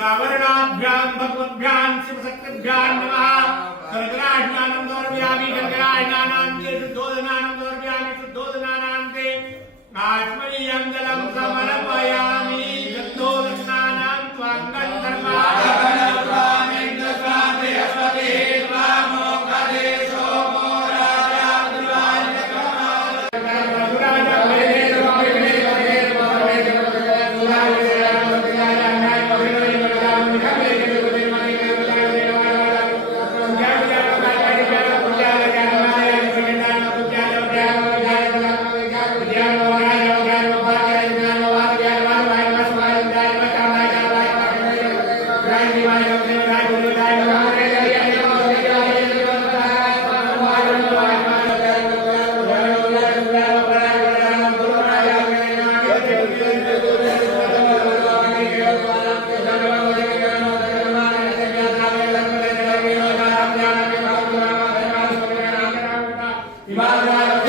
सावरणाभ्यां भगवद्भ्यां शिवशक्तिभ्यां नमः सर्गराज्ञानं दौर्व्यामि सर्गराज्ञानान्ते शुद्धोदनानं दौर्व्यामि शुद्धोदनानान्ते आत्मनीयं जलं समर्पयामि शुद्धोदनानां त्वाङ्गं Imagine